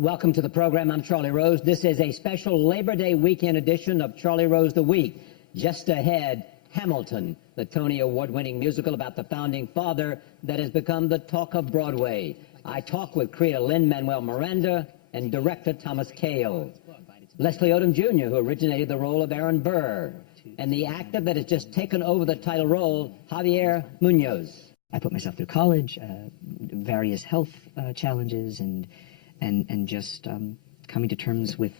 Welcome to the program. I'm Charlie Rose. This is a special Labor Day weekend edition of Charlie Rose the Week. Just ahead, Hamilton, the Tony Award-winning musical about the founding father that has become the talk of Broadway. I talk with creator Lin-Manuel Miranda and director Thomas Kail. Leslie Odom Jr., who originated the role of Aaron Burr, and the actor that has just taken over the title role, Javier Munoz. I put myself through college, various health challenges, and just coming to terms with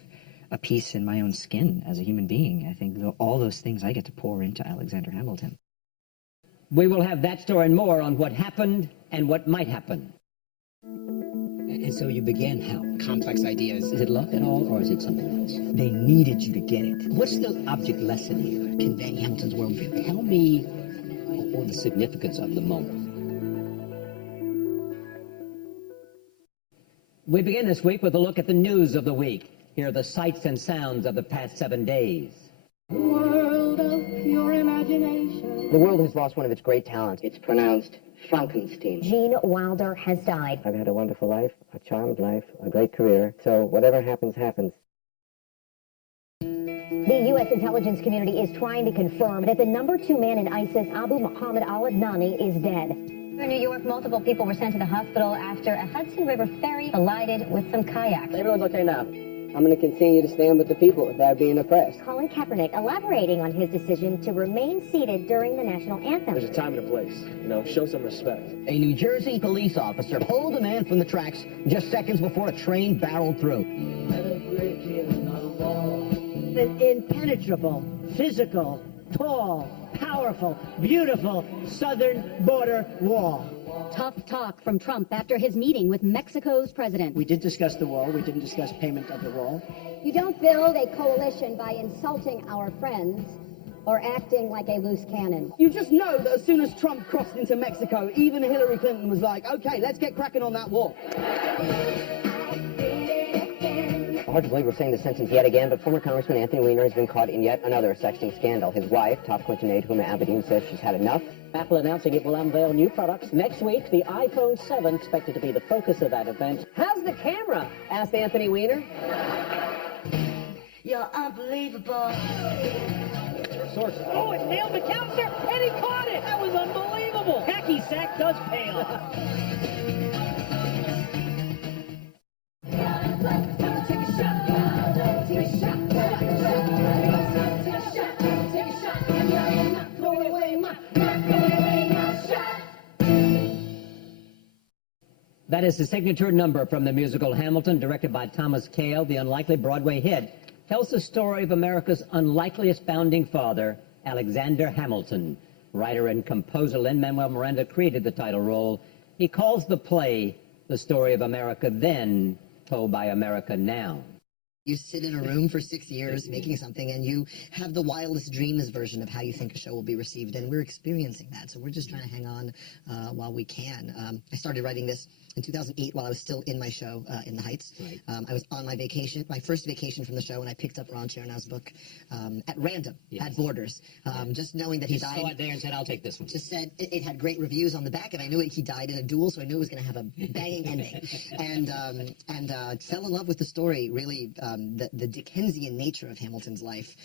a piece in my own skin as a human being. I think all those things I get to pour into Alexander Hamilton. We will have that story and more on what happened and what might happen. And so you began how? Complex ideas. Is it luck at all, or is it something else? They needed you to get it. What's the object lesson here? Conveying Hamilton's worldview. Tell me the significance of the moment. We begin this week with a look at the news of the week. Here are the sights and sounds of the past 7 days. World of pure imagination. The world has lost one of its great talents. It's pronounced Frankenstein. Gene Wilder has died. I've had a wonderful life, a charmed life, a great career. So whatever happens, happens. The U.S. intelligence community is trying to confirm that the number 2 man in ISIS, Abu Muhammad al-Adnani, is dead. In New York, multiple people were sent to the hospital after a Hudson River ferry collided with some kayaks. Everyone's okay now. I'm going to continue to stand with the people that are being oppressed. Colin Kaepernick elaborating on his decision to remain seated during the national anthem. There's a time and a place. Show some respect. A New Jersey police officer pulled a man from the tracks just seconds before a train barreled through. An impenetrable, physical, tall, powerful, beautiful southern border wall. Tough talk from Trump after his meeting with Mexico's president. We did discuss the wall. We didn't discuss payment of the wall. You don't build a coalition by insulting our friends or acting like a loose cannon. You just know that as soon as Trump crossed into Mexico, even Hillary Clinton was like, okay, let's get cracking on that wall. Hard to believe we're saying this sentence yet again, but former Congressman Anthony Weiner has been caught in yet another sexting scandal. His wife, top Clinton aide Huma Abedin, says she's had enough. Apple announcing it will unveil new products next week. The iPhone 7 expected to be the focus of that event. How's the camera? Asked Anthony Weiner. You're unbelievable. Sources. Oh, it nailed the counter, and he caught it! That was unbelievable! Hacky sack does pay off. That is the signature number from the musical Hamilton, directed by Thomas Kail. The unlikely Broadway hit tells the story of America's unlikeliest founding father, Alexander Hamilton. Writer and composer Lin-Manuel Miranda created the title role. He calls the play the story of America then, told by America now. You sit in a room for 6 years making something, and you have the wildest dreams version of how you think a show will be received, and we're experiencing that. So we're just trying to hang on while we can. I started writing this in 2008 while I was still in my show in the Heights. Right. I was on my vacation, my first vacation from the show, and I picked up Ron Chernow's book at random at Borders, just knowing that he died. Just saw it there and said, I'll take this one. Just said it had great reviews on the back, and I knew he died in a duel, so I knew it was going to have a banging ending. And fell in love with the story, really, the Dickensian nature of Hamilton's life,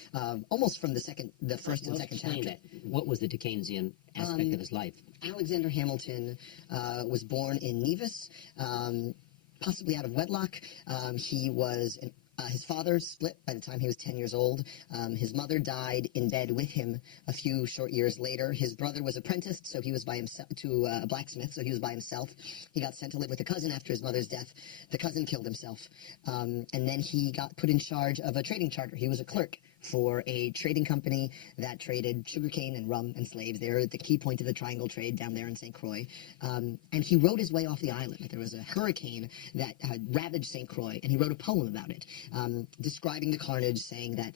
almost from the first and second chapter. That. What was the Dickensian aspect of his life? Alexander Hamilton was born in Nevis, possibly out of wedlock. He was his father split by the time he was 10 years old. His mother died in bed with him a few short years later. His brother was apprenticed, so he was by himself to a blacksmith, so he was by himself. He got sent to live with a cousin after his mother's death. The cousin killed himself. And then he got put in charge of a trading charter. He was a clerk for a trading company that traded sugarcane and rum and slaves. They're at the key point of the triangle trade down there in St. Croix. And he rode his way off the island. There was a hurricane that had ravaged St. Croix, and he wrote a poem about it, describing the carnage, saying that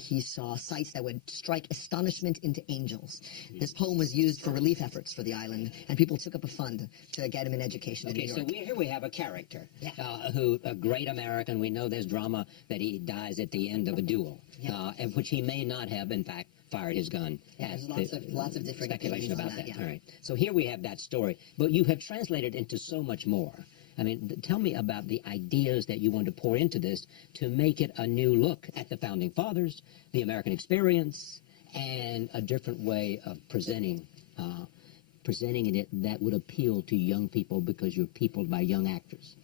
he saw sights that would strike astonishment into angels. This poem was used for relief efforts for the island, and people took up a fund to get him an education in New York. So here we have a character who, a great American. We know there's drama that he dies at the end of a duel. And which he may not have, in fact, fired his gun. Yeah, there's lots of different speculation about that. Yeah. All right. So here we have that story, but you have translated into so much more. I mean, tell me about the ideas that you wanted to pour into this to make it a new look at the Founding Fathers, the American experience, and a different way of presenting it that would appeal to young people because you're peopled by young actors.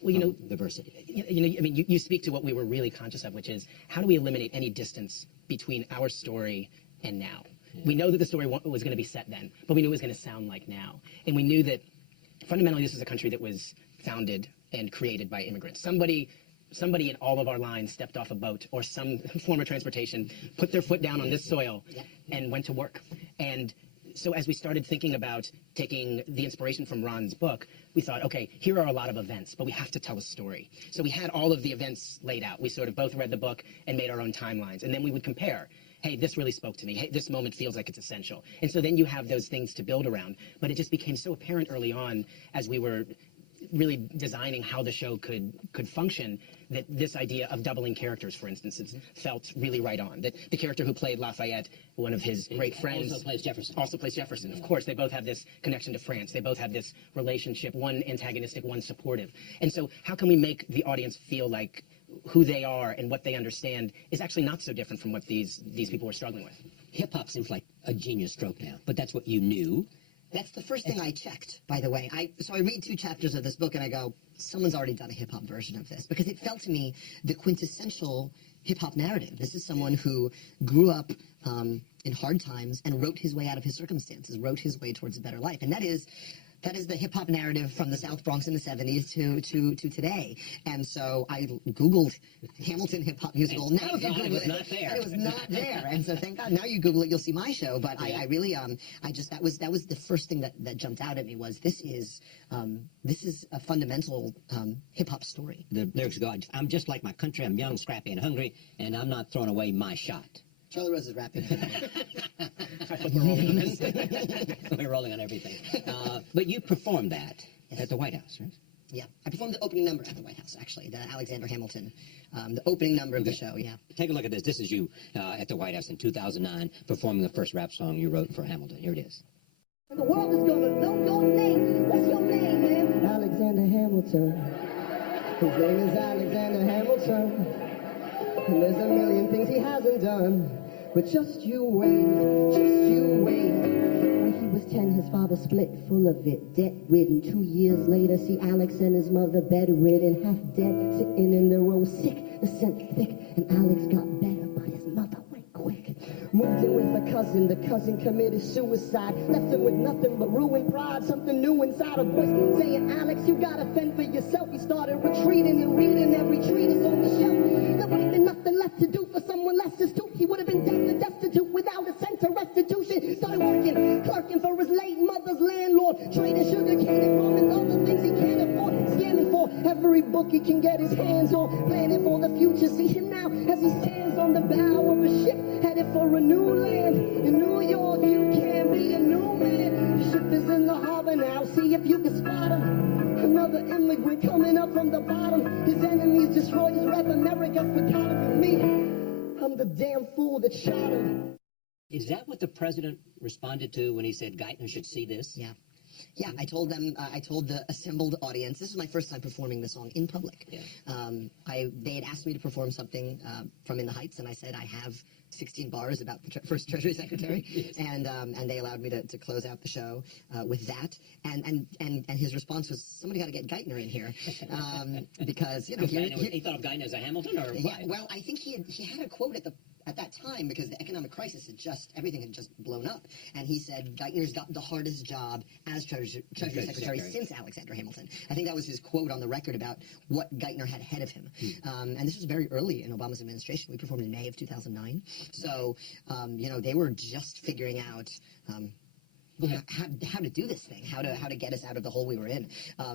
Well, you know, diversity. I mean, you speak to what we were really conscious of, which is how do we eliminate any distance between our story and now? Yeah. We know that the story was going to be set then, but we knew it was going to sound like now. And we knew that fundamentally this is a country that was founded and created by immigrants. Somebody in all of our lines stepped off a boat or some form of transportation, put their foot down on this soil, and went to work. And so as we started thinking about taking the inspiration from Ron's book, we thought, okay, here are a lot of events, but we have to tell a story. So we had all of the events laid out. We sort of both read the book and made our own timelines. And then we would compare. Hey, this really spoke to me. Hey, this moment feels like it's essential. And so then you have those things to build around. But it just became so apparent early on as we were really designing how the show could function, that this idea of doubling characters, for instance, felt really right on. That the character who played Lafayette, one of his great friends, also plays Jefferson. Also plays Jefferson. Of course, they both have this connection to France. They both have this relationship, one antagonistic, one supportive. And so how can we make the audience feel like who they are and what they understand is actually not so different from what these people were struggling with? Hip-hop seems like a genius stroke now, but that's what you knew. That's the first thing I checked, by the way. So I read 2 chapters of this book and I go, someone's already done a hip-hop version of this, because it felt to me the quintessential hip-hop narrative. This is someone who grew up in hard times and wrote his way out of his circumstances, wrote his way towards a better life. And that is the hip-hop narrative from the South Bronx in the 70s to today. And so I Googled Hamilton hip-hop musical. Now if you Google it, it was not there. And so thank God, now you Google it, you'll see my show. But I really, that was the first thing that jumped out at me was this is a fundamental hip-hop story. The lyrics go, I'm just like my country, I'm young, scrappy, and hungry, and I'm not throwing away my shot. Charlie Rose is rapping. We're rolling on everything. But you performed that at the White House, right? Yeah, I performed the opening number at the White House, actually, the Alexander Hamilton, the opening number of the show, yeah. Take a look at this. This is you at the White House in 2009 performing the first rap song you wrote for Hamilton. Here it is. The world is gonna know your name. What's your name, man? Alexander Hamilton. His name is Alexander Hamilton. And there's a million things he hasn't done. But just you wait, just you wait. When he was 10, his father split full of it, debt-ridden. 2 years later, see Alex and his mother bedridden, half dead, sitting in the row, sick, the scent thick. And Alex got better, but his mother went quick. Moved in with the cousin committed suicide. Left him with nothing but ruined pride, something new inside, a voice saying, Alex, you gotta fend for yourself. He started retreating and reading every treatise on the shelf. There would have been nothing left to do for someone less astute. He would have been dead and destitute without a cent of restitution. Started working, clerking for his late mother's landlord, trading sugar cane and rum and other things he can't afford. Scanning for every book he can get his hands on, planning for the future. See him now as he stands on the bow of a ship, headed for a new land. In New York, you can be a new man. The ship is in the harbor now. See if you can spot him. Another immigrant coming up from the bottom. His enemies destroyed his rep. America forgot him. Me, I'm the damn fool that shot him. Is that what the president responded to when he said Geithner should see this? Yeah. Yeah, I told them, I told the assembled audience, this is my first time performing the song in public. Yeah. They had asked me to perform something from In the Heights, and I said I have 16 bars about the first Treasury Secretary, yes. And they allowed me to close out the show with that. And his response was, somebody got to get Geithner in here, because, you know, he thought of Geithner as a Hamilton, or yeah, why? well, I think he had a quote at that time, because the economic crisis everything had just blown up, and he said Geithner's got the hardest job as Treasury Secretary since Alexander Hamilton. I think that was his quote on the record about what Geithner had ahead of him. And this was very early in Obama's administration. We performed in May of 2009. So, you know, they were just figuring out how to do this thing, how to get us out of the hole we were in.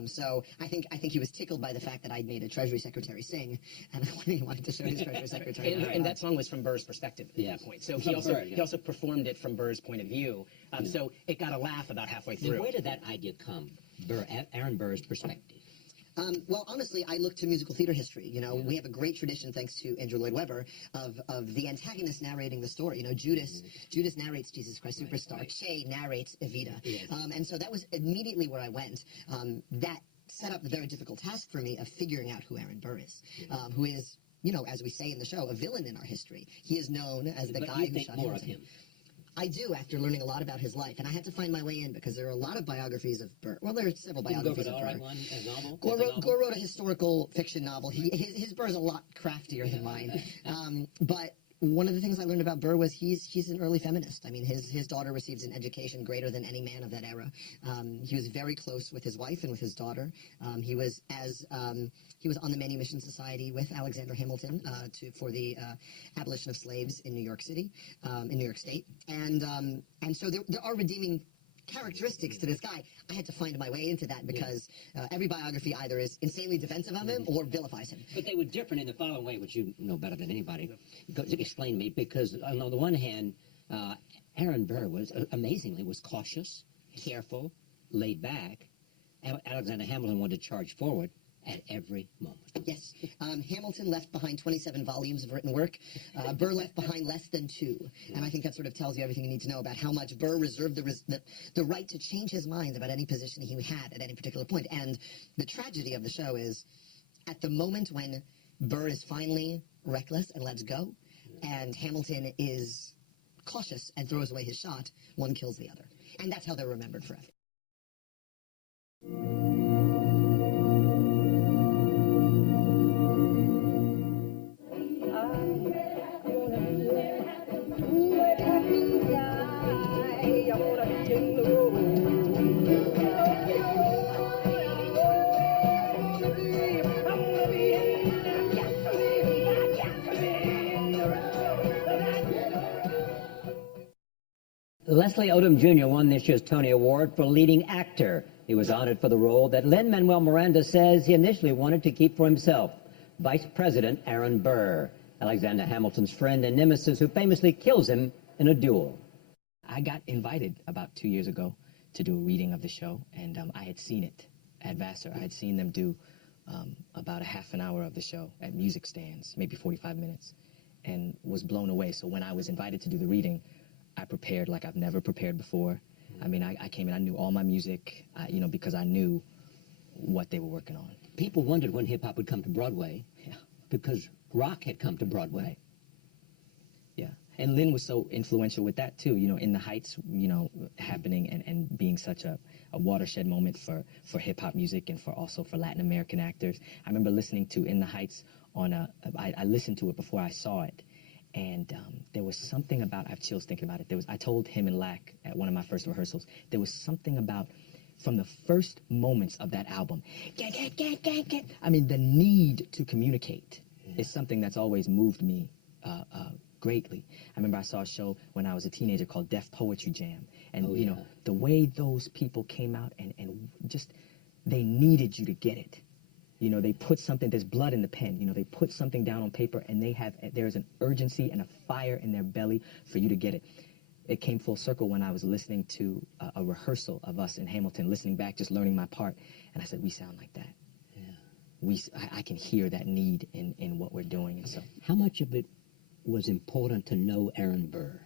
So I think he was tickled by the fact that I'd made a Treasury Secretary sing, and he wanted to show his Treasury Secretary. And that song was from Burr's perspective at that point. So he also performed it from Burr's point of view. So it got a laugh about halfway through. Now, where did that idea come? Aaron Burr's perspective. Well, honestly, I look to musical theater history. You know, we have a great tradition, thanks to Andrew Lloyd Webber, of the antagonist narrating the story. You know, Judas narrates Jesus Christ Superstar. Che narrates Evita. Yes. And so that was immediately where I went. That set up the very difficult task for me of figuring out who Aaron Burr is, who is, as we say in the show, a villain in our history. He is known as the guy who shot more of Hamilton. him. I do, after learning a lot about his life, and I had to find my way in because there are a lot of biographies of Burr. Well, there are several biographies of Burr. Gore wrote a historical fiction novel. His Burr is a lot craftier than mine. But one of the things I learned about Burr was he's an early feminist. I mean, his daughter receives an education greater than any man of that era. He was very close with his wife and with his daughter. He was on the Manumission Society with Alexander Hamilton for the abolition of slaves in New York City, in New York State, and so there are redeeming characteristics to this guy. I had to find my way into that because every biography either is insanely defensive of him or vilifies him. But they were different in the following way, which you know better than anybody. Explain to me, because on the one hand, Aaron Burr was cautious, careful, laid back. Alexander Hamilton wanted to charge forward at every moment. Yes. Hamilton left behind 27 volumes of written work. Burr left behind less than 2. And I think that sort of tells you everything you need to know about how much Burr reserved the right to change his mind about any position he had at any particular point. And the tragedy of the show is, at the moment when Burr is finally reckless and lets go, and Hamilton is cautious and throws away his shot, one kills the other. And that's how they're remembered forever. Leslie Odom Jr. won this year's Tony Award for leading actor. He was honored for the role that Lin-Manuel Miranda says he initially wanted to keep for himself. Vice President Aaron Burr, Alexander Hamilton's friend and nemesis, who famously kills him in a duel. I got invited about 2 years ago to do a reading of the show, and I had seen it at Vassar. I had seen them do about a half an hour of the show at music stands, maybe 45 minutes, and was blown away. So when I was invited to do the reading, I prepared like I've never prepared before. I mean, I came in, I knew all my music, because I knew what they were working on. People wondered when hip-hop would come to Broadway, because rock had come to Broadway. Yeah, and Lin was so influential with that, too, In the Heights, happening and being such a watershed moment for hip-hop music and also for Latin American actors. I remember listening to In the Heights I listened to it before I saw it. And there was something about, I have chills thinking about it. I told him and Lack at one of my first rehearsals, there was something about, from the first moments of that album, I mean, the need to communicate is something that's always moved me greatly. I remember I saw a show when I was a teenager called Def Poetry Jam. And, the way those people came out and just, they needed you to get it. They put something, there's blood in the pen, they put something down on paper and there's an urgency and a fire in their belly for you to get it. It came full circle when I was listening to a rehearsal of us in Hamilton, listening back, just learning my part. And I said, we sound like that. Yeah. I can hear that need in what we're doing. And so, how much of it was important to know Aaron Burr?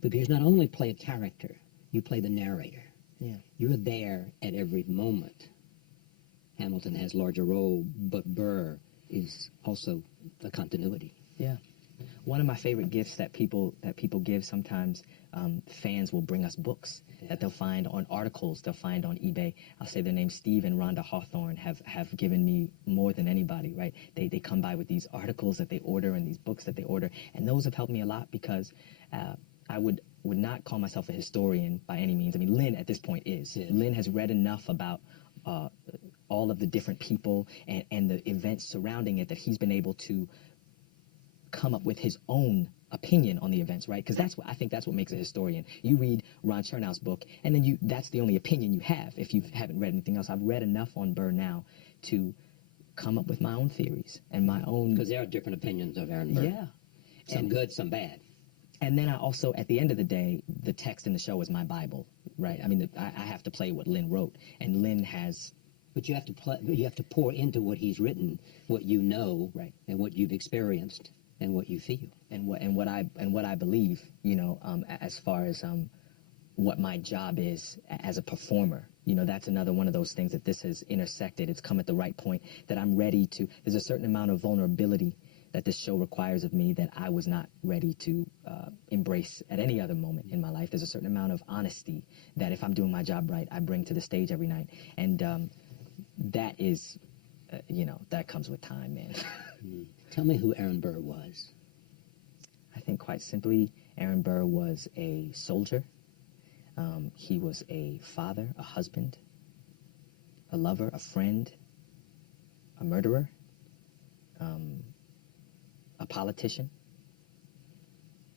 Because you not only play a character, you play the narrator. Yeah. You're there at every moment. Hamilton has larger role, but Burr is also the continuity. Yeah. One of my favorite gifts that people give sometimes, fans will bring us books that they'll find on articles, they'll find on eBay. I'll say their names, Steve and Rhonda Hawthorne, have given me more than anybody, right? They come by with these articles that they order and these books that they order, and those have helped me a lot because I would not call myself a historian by any means. I mean, Lin at this point is. Yeah. Lin has read enough about all of the different people and the events surrounding it that he's been able to come up with his own opinion on the events, right? Because I think that's what makes a historian. You read Ron Chernow's book, and then that's the only opinion you have if you haven't read anything else. I've read enough on Burr now to come up with my own theories and my own... Because there are different opinions of Aaron Burr. Yeah. Some good, some bad. And then I also, at the end of the day, the text in the show is my Bible, right? I mean, I have to play what Lin wrote, and Lin has... But you have to pour into what he's written, what you know, right, and what you've experienced, and what you feel, and what I believe. As far as what my job is as a performer, You know, that's another one of those things that this has intersected. It's come at the right point that I'm ready to, there's a certain amount of vulnerability that this show requires of me that I was not ready to embrace at any other moment in my life. There's a certain amount of honesty that if I'm doing my job right, I bring to the stage every night. And that is, you know, that comes with time, man. Tell me who Aaron Burr was. I think quite simply, Aaron Burr was a soldier. He was a father, a husband, a lover, a friend, a murderer, a politician.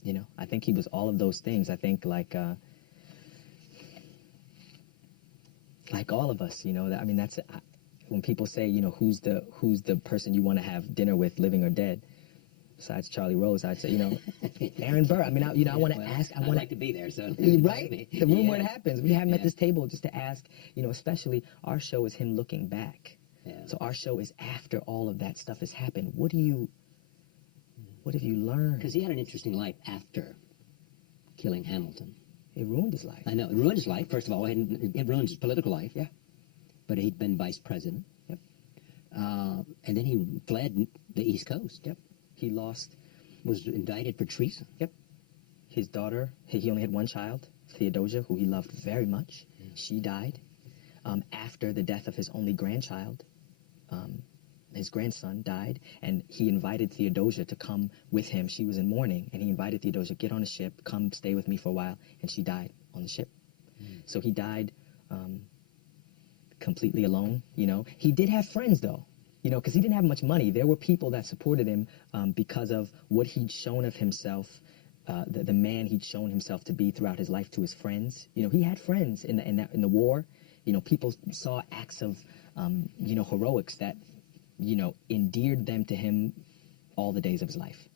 You know, I think he was all of those things. I think like all of us, you know, I mean, that's when people say, you know, who's the person you want to have dinner with, living or dead, besides Charlie Rose, I'd say, you know, Aaron Burr. I mean, I want to ask. I'd like to be there, so. Right? The room where it happens. We have him at this table just to ask, you know, especially our show is him looking back. Yeah. So our show is after all of that stuff has happened. What have you learned? Because he had an interesting life after killing Hamilton. It ruined his life. I know, it ruined his life, first of all, and it ruined his political life. Yeah. But he'd been vice president. Yep. And then he fled the East Coast. Yep. He Was indicted for treason. Yep. His daughter, he only had one child, Theodosia, who he loved very much. Yeah. She died. After the death of his only grandchild, his grandson died, and he invited Theodosia to come with him. She was in mourning, and he invited Theodosia, get on a ship, come stay with me for a while, and she died on the ship. So he died completely alone, you know. He did have friends, though, you know, because he didn't have much money. There were people that supported him because of what he'd shown of himself, the man he'd shown himself to be throughout his life to his friends. You know, he had friends in the war. You know, people saw acts of, you know, heroics that, you know, endeared them to him all the days of his life.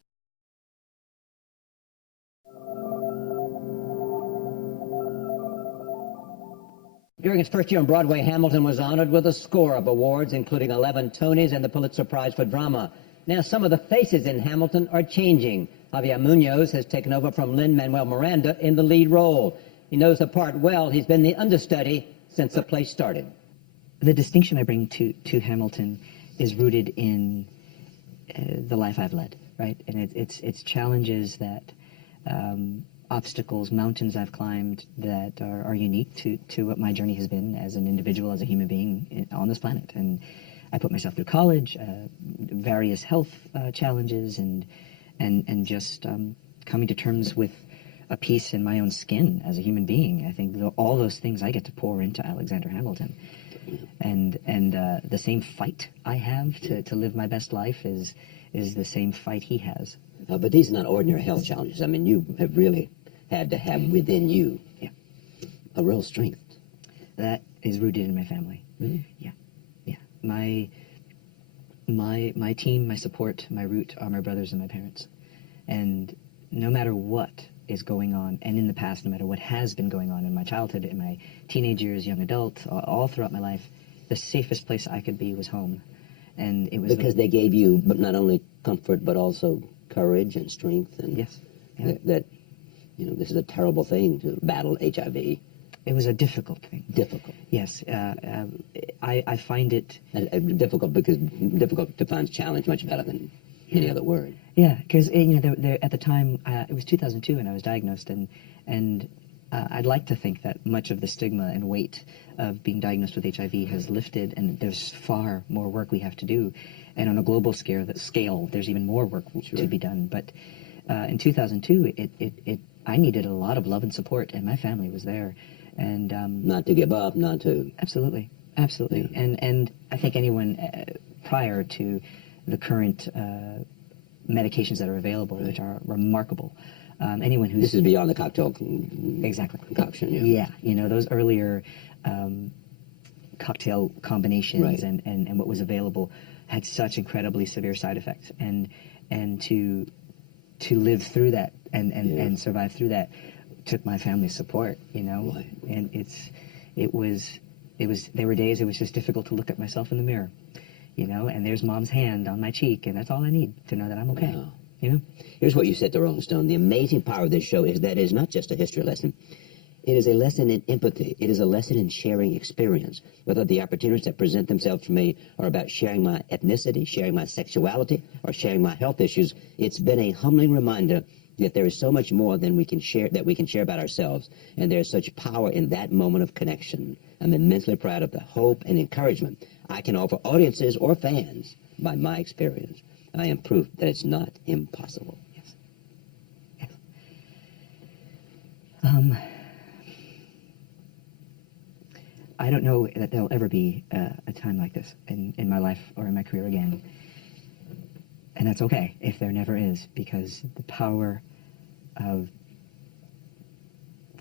During his first year on Broadway, Hamilton was honored with a score of awards, including 11 Tonys and the Pulitzer Prize for Drama. Now, some of the faces in Hamilton are changing. Javier Munoz has taken over from Lin-Manuel Miranda in the lead role. He knows the part well. He's been the understudy since the play started. The distinction I bring to Hamilton is rooted in the life I've led, right? And it's challenges that, obstacles, mountains I've climbed that are unique to what my journey has been as an individual, as a human being on this planet. And I put myself through college, various health challenges, and just coming to terms with a piece in my own skin as a human being. I think all those things I get to pour into Alexander Hamilton. And the same fight I have to live my best life is the same fight he has. But these are not ordinary health challenges. I mean, you have really had to have within you a real strength. That is rooted in my family. Really? Yeah. My team, my support, my root are my brothers and my parents. And no matter what is going on, and in the past, no matter what has been going on in my childhood, in my teenage years, young adult, all throughout my life, the safest place I could be was home. And it was because they gave you, but not only comfort, but also courage and strength. And yes. Yeah. That, you know, this is a terrible thing to battle HIV. It was a difficult thing. Difficult. Yes. I find it... difficult because difficult defines challenge much better than any other word. Yeah, because, you know, at the time, it was 2002 when I was diagnosed, and I'd like to think that much of the stigma and weight of being diagnosed with HIV has lifted, and there's far more work we have to do. And on a global scale, there's even more work to be done. But in 2002, I needed a lot of love and support, and my family was there. And not to give up, not to... Absolutely. Yeah. And I think anyone prior to the current medications that are available, which are remarkable, anyone who's... This is beyond the cocktail concoction. Yeah, you know, those earlier cocktail combinations and what was available had such incredibly severe side effects. And to live through that and survive through that took my family's support, you know. Right. And there were days it was just difficult to look at myself in the mirror, you know, and there's mom's hand on my cheek, and that's all I need to know that I'm okay. Wow. You know? Here's what you said to Rolling Stone. The amazing power of this show is that it's not just a history lesson. It is a lesson in empathy. It is a lesson in sharing experience. Whether the opportunities that present themselves for me are about sharing my ethnicity, sharing my sexuality, or sharing my health issues, it's been a humbling reminder that there is so much more than we can share, that we can share about ourselves, and there's such power in that moment of connection. I'm immensely proud of the hope and encouragement I can offer audiences or fans by my experience. I am proof that it's not impossible. Yes. Yes. I don't know that there'll ever be a time like this in my life or in my career again. And that's okay if there never is, because the power of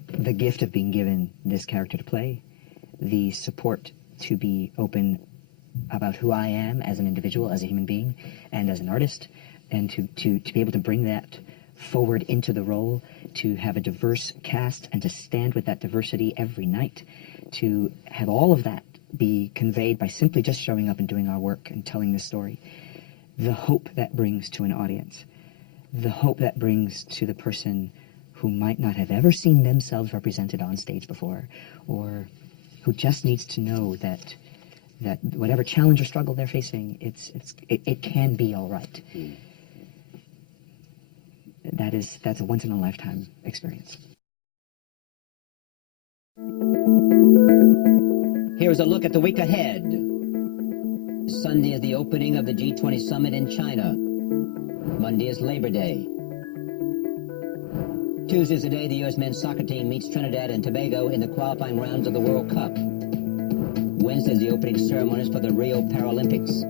the gift of being given this character to play, the support to be open about who I am as an individual, as a human being, and as an artist, and to be able to bring that forward into the role, to have a diverse cast and to stand with that diversity every night, to have all of that be conveyed by simply just showing up and doing our work and telling this story. The hope that brings to an audience, the hope that brings to the person who might not have ever seen themselves represented on stage before, or who just needs to know that whatever challenge or struggle they're facing, it can be all right. That's a once-in-a-lifetime experience. Here's a look at the week ahead. Sunday is the opening of the G20 summit in China. Monday is Labor Day. Tuesday is the day the U.S. men's soccer team meets Trinidad and Tobago in the qualifying rounds of the World Cup. Wednesday is the opening ceremonies for the Rio Paralympics.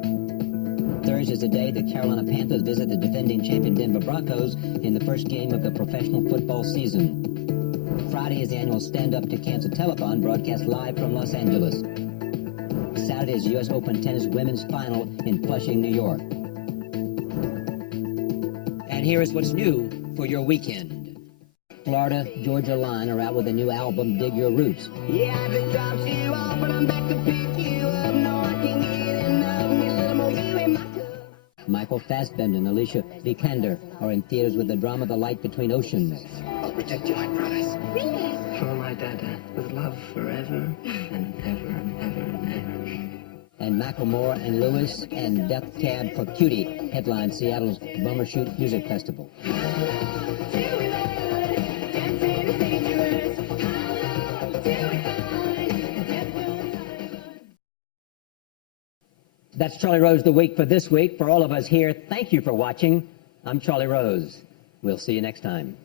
Thursday is the day the Carolina Panthers visit the defending champion Denver Broncos in the first game of the professional football season. Friday is the annual Stand Up to Cancer Telethon, broadcast live from Los Angeles. Saturday is U.S. Open Tennis Women's Final in Flushing, New York. And here is what's new for your weekend. Florida Georgia Line are out with a new album, Dig Your Roots. Yeah, I just dropped you off, but I'm back to pick you up. No, I can't get enough. Need a little more you in my cup. Michael Fassbender and Alicia Vikander are in theaters with the drama The Light Between Oceans. I'll protect you, I promise. Really? For my dada, with love forever and ever and ever and ever. And Macklemore and Lewis and Death Cab for Cutie headline Seattle's Bumbershoot Music Festival. That's Charlie Rose the Week for this week. For all of us here, thank you for watching. I'm Charlie Rose. We'll see you next time.